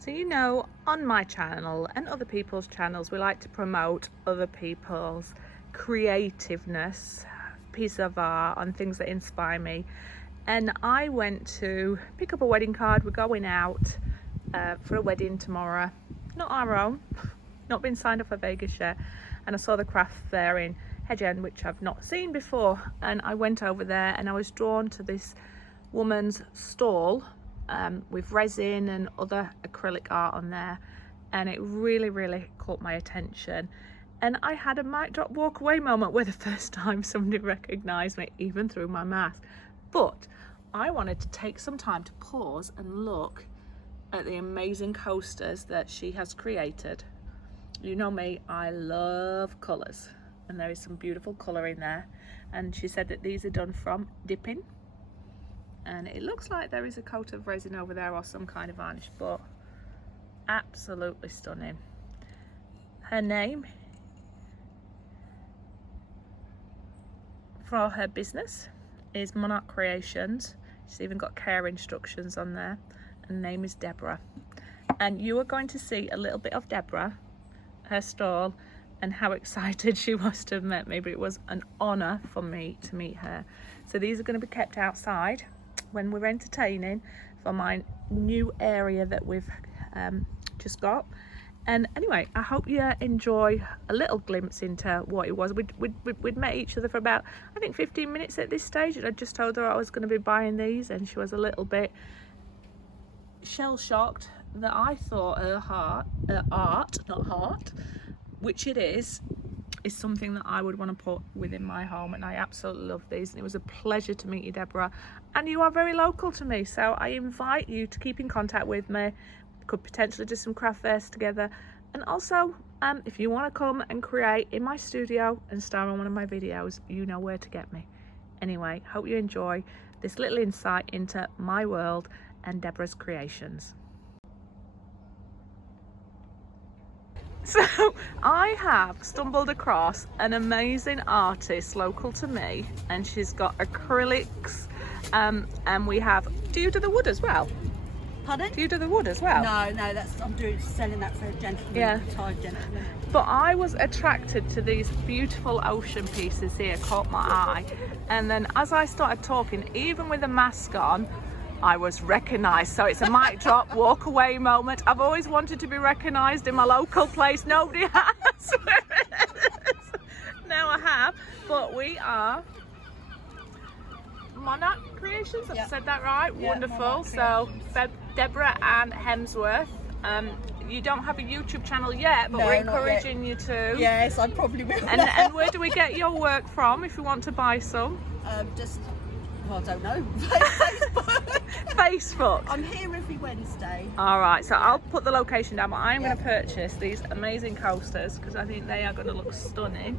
So you know, on my channel and other people's channels, we like to promote other people's creativeness, piece of art, and things that inspire me. And I went to pick up a wedding card. We're going out for a wedding tomorrow, not our own, not been signed up for Vegas yet. And I saw the craft fair in Hedge End, which I've not seen before, and I went over there and I was drawn to this woman's stall with resin and other acrylic art on there, and it really caught my attention. And I had a mic drop walk away moment where the first time somebody recognized me, even through my mask. But I wanted to take some time to pause and look at the amazing coasters that she has created. You know me, I love colours, and there is some beautiful colour in there. And she said that these are done from dipping, and it looks like there is a coat of resin over there or some kind of varnish, but absolutely stunning. Her name for her business is Monarch Creations. She's even got care instructions on there, and the name is Deborah. And you are going to see a little bit of Deborah, her stall, and how excited she was to have met me. But it was an honour for me to meet her. So these are going to be kept outside when we're entertaining for my new area that we've just got. And anyway, I hope you enjoy a little glimpse into what it was. We'd met each other for about, I think, 15 minutes at this stage, and I just told her I was going to be buying these, and she was a little bit shell-shocked that I thought her art, not heart, which it is something that I would want to put within my home. And I absolutely love these, and it was a pleasure to meet you, Deborah. And you are very local to me, so I invite you to keep in contact with me. We could potentially do some craft fairs together, and also if you want to come and create in my studio and star on one of my videos, you know where to get me. Anyway, hope you enjoy this little insight into my world and Deborah's creations. So I have stumbled across an amazing artist local to me, and she's got acrylics, and we have, do you do the wood as well? Pardon? Do you do the wood as well? No, that's selling that for a gentleman, Yeah. retired gentleman. But I was attracted to these beautiful ocean pieces here, caught my eye, and then as I started talking, even with a mask on, I was recognised. So it's a mic drop, walk away moment. I've always wanted to be recognised in my local place. Nobody has. Now I have. But we are Monarch Creations. I've Yep. said that right. Yeah, wonderful. Monarch So Deborah and Hemsworth. You don't have a YouTube channel yet, but No, we're not yet. encouraging you to. Yes, I probably will. And where do we get your work from if we want to buy some? Just, well, I don't know. Facebook. Facebook. I'm here every Wednesday. All right, so I'll put the location down, but I'm Yeah. going to purchase these amazing coasters because I think they are going to look stunning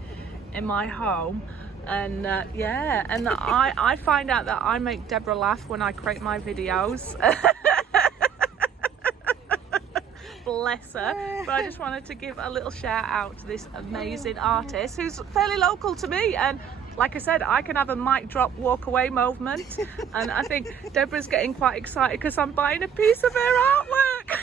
in my home. And yeah, and I find out that I make Deborah laugh when I create my videos. Bless her. But I just wanted to give a little shout out to this amazing artist who's fairly local to me, and like I said, I can have a mic drop walk away moment. And I think Deborah's getting quite excited because I'm buying a piece of her artwork.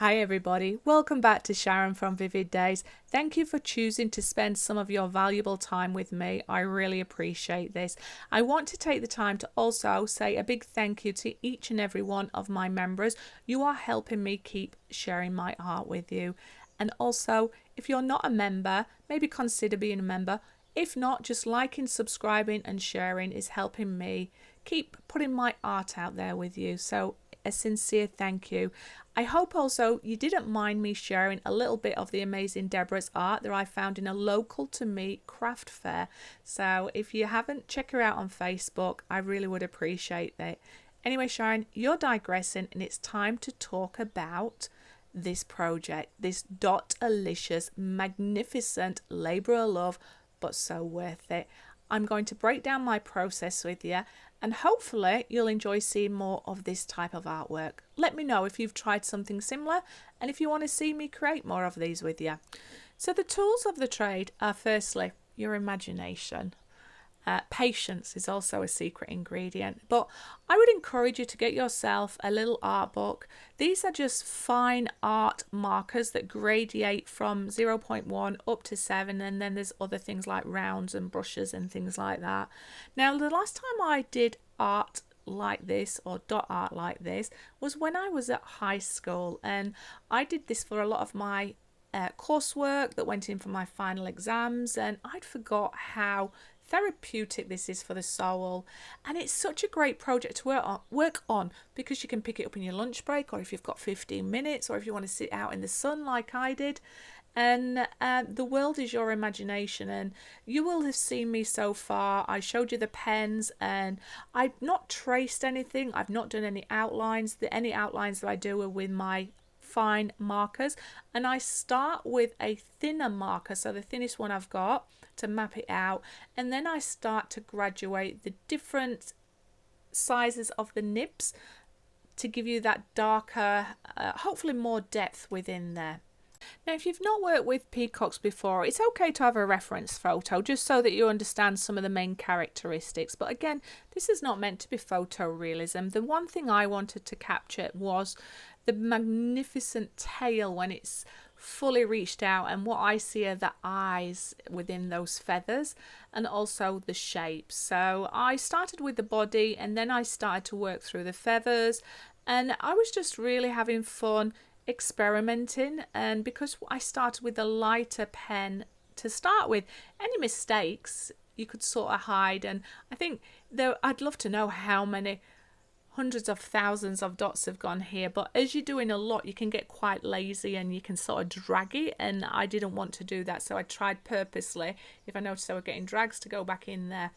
Hi everybody, welcome back to Sharon from Vivid Days. Thank you for choosing to spend some of your valuable time with me. I really appreciate this. I want to take the time to also say a big thank you to each and every one of my members. You are helping me keep sharing my art with you. And also, if you're not a member, maybe consider being a member. If not, just liking, subscribing and sharing is helping me keep putting my art out there with you. So a sincere thank you. I hope also you didn't mind me sharing a little bit of the amazing Deborah's art that I found in a local to me craft fair. So if you haven't, check her out on Facebook. I really would appreciate that. Anyway, Sharon, you're digressing and it's time to talk about this project, this Dot-alicious, magnificent labour of love, but so worth it. I'm going to break down my process with you and hopefully you'll enjoy seeing more of this type of artwork. Let me know if you've tried something similar and if you want to see me create more of these with you. So the tools of the trade are firstly your imagination. Patience is also a secret ingredient, but I would encourage you to get yourself a little art book. These are just fine art markers that gradiate from 0.1 up to 7, and then there's other things like rounds and brushes and things like that. Now, the last time I did art like this or dot art like this was when I was at high school, and I did this for a lot of my coursework that went in for my final exams, and I'd forgot how therapeutic this is for the soul, and it's such a great project to work on because you can pick it up in your lunch break, or if you've got 15 minutes, or if you want to sit out in the sun like I did. And the world is your imagination, and you will have seen me so far. I showed you the pens, and I've not traced anything. I've not done any outlines. Any outlines that I do are with my fine markers, and I start with a thinner marker, so the thinnest one I've got, to map it out, and then I start to graduate the different sizes of the nibs to give you that darker, hopefully more depth within there. Now, if you've not worked with peacocks before, it's okay to have a reference photo just so that you understand some of the main characteristics. But again, this is not meant to be photorealism. The one thing I wanted to capture was the magnificent tail when it's fully reached out, and what I see are the eyes within those feathers and also the shapes. So I started with the body and then I started to work through the feathers, and I was just really having fun experimenting. And because I started with a lighter pen to start with, any mistakes you could sort of hide. And I think I'd love to know how many hundreds of thousands of dots have gone here, but as you're doing a lot you can get quite lazy and you can sort of drag it, and I didn't want to do that, so I tried purposely, if I noticed I were getting drags, to go back in there.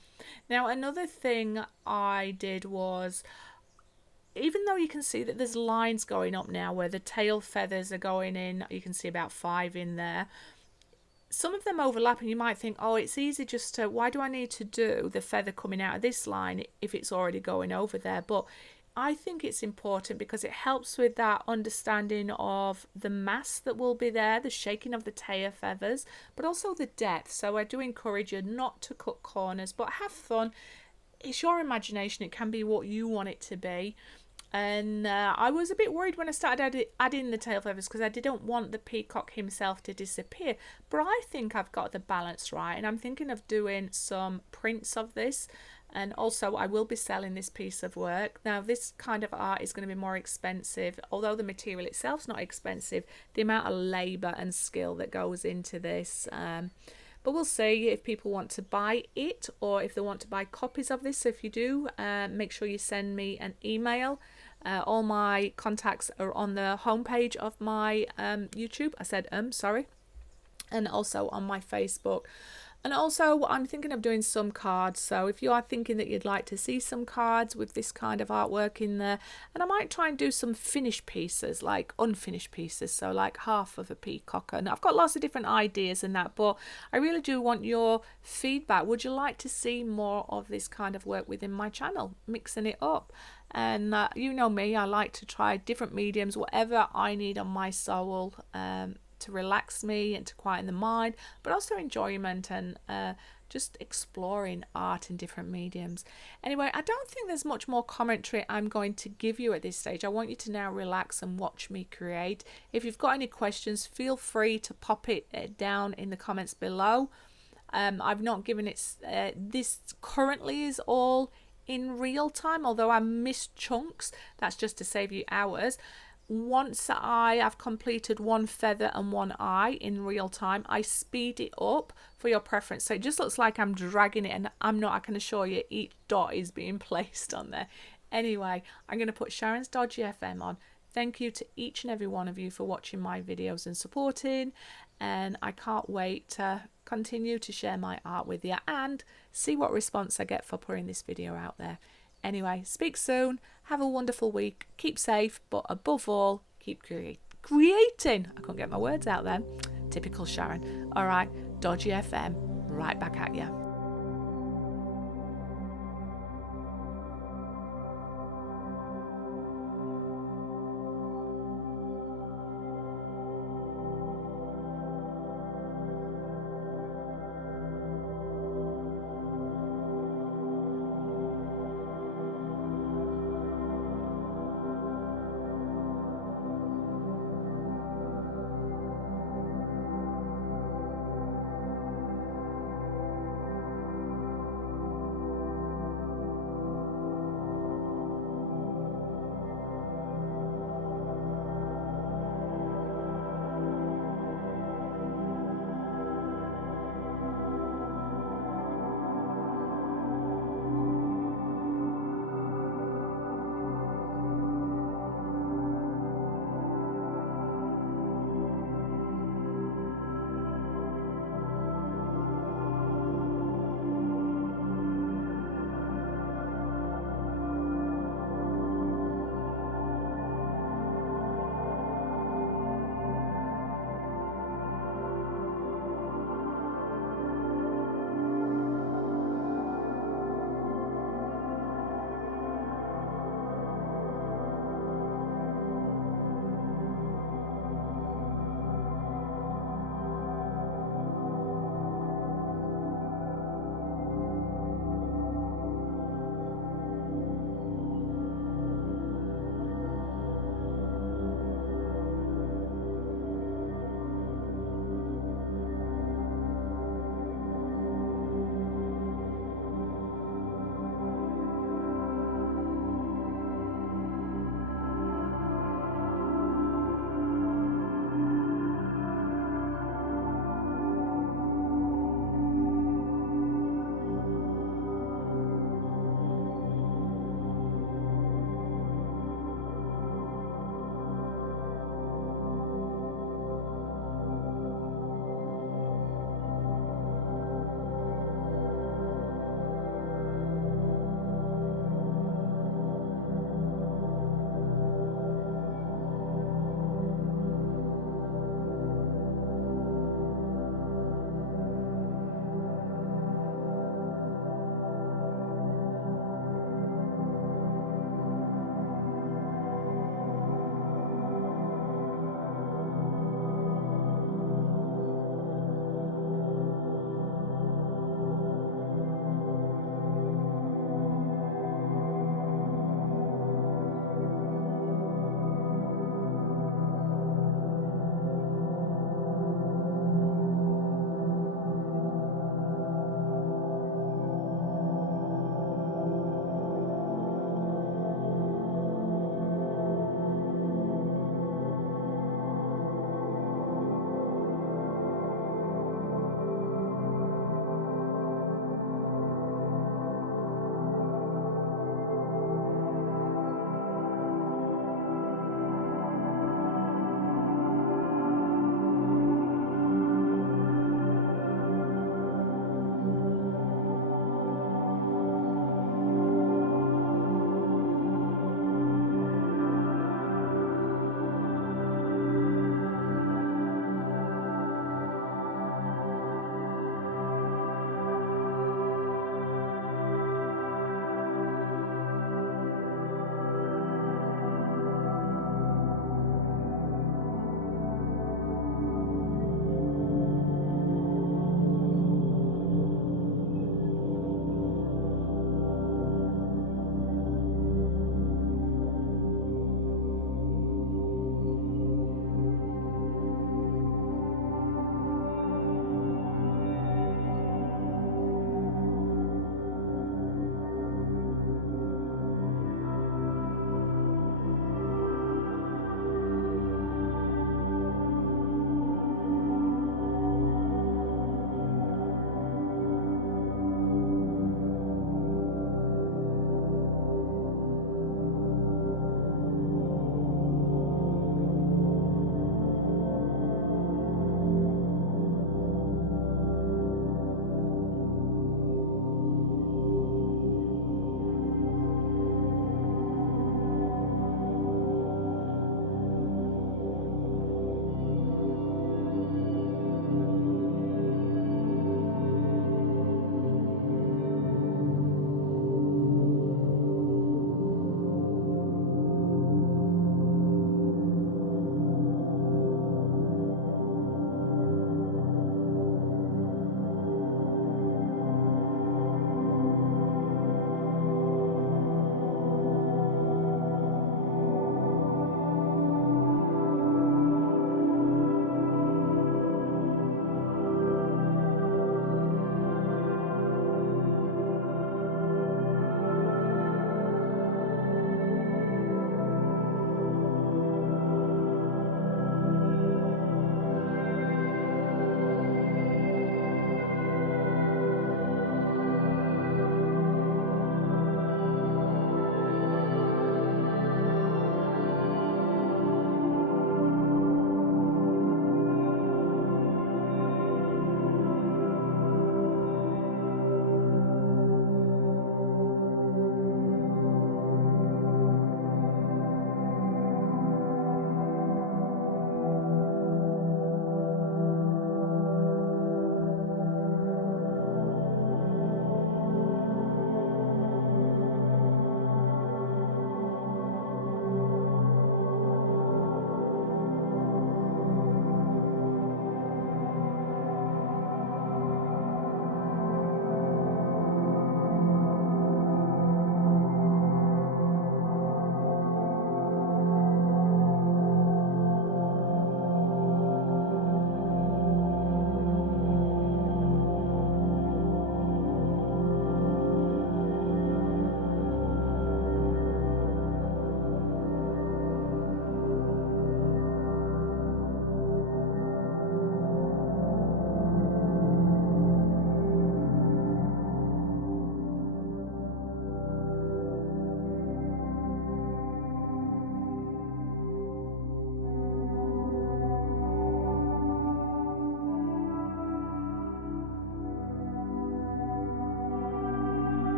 Now, another thing I did was, even though you can see that there's lines going up now where the tail feathers are going in, you can see about 5 in there, some of them overlap, and you might think, oh, it's easy just to, why do I need to do the feather coming out of this line if it's already going over there? But I think it's important because it helps with that understanding of the mass that will be there, the shaking of the tail feathers, but also the depth. So I do encourage you not to cut corners, but have fun. It's your imagination. It can be what you want it to be. And I was a bit worried when I started adding the tail feathers because I didn't want the peacock himself to disappear. But I think I've got the balance right, and I'm thinking of doing some prints of this. And also I will be selling this piece of work. Now, this kind of art is going to be more expensive, although the material itself is not expensive. The amount of labour and skill that goes into this. But we'll see if people want to buy it or if they want to buy copies of this. So if you do, make sure you send me an email. All my contacts are on the homepage of my YouTube. I said sorry. And also on my Facebook. And also I'm thinking of doing some cards, so if you are thinking that you'd like to see some cards with this kind of artwork in there, and I might try and do some finished pieces, like unfinished pieces, so like half of a peacock. And I've got lots of different ideas in that, but I really do want your feedback. Would you like to see more of this kind of work within my channel, mixing it up? And you know me, I like to try different mediums, whatever I need on my soul, to relax me and to quieten the mind, but also enjoyment and just exploring art in different mediums. Anyway, I don't think there's much more commentary I'm going to give you at this stage. I want you to now relax and watch me create. If you've got any questions, feel free to pop it down in the comments below. I've not given it, this currently is all in real time, although I missed chunks. That's just to save you hours. Once I have completed one feather and one eye in real time, I speed it up for your preference. So it just looks like I'm dragging it, and I'm not. I can assure you each dot is being placed on there. Anyway, I'm going to put Sharon's Dodgy FM on. Thank you to each and every one of you for watching my videos and supporting, and I can't wait to continue to share my art with you and see what response I get for putting this video out there. Anyway, speak soon. Have a wonderful week. Keep safe, but above all, keep creating. I couldn't get my words out then. Typical Sharon. All right, Dodgy FM, right back at you.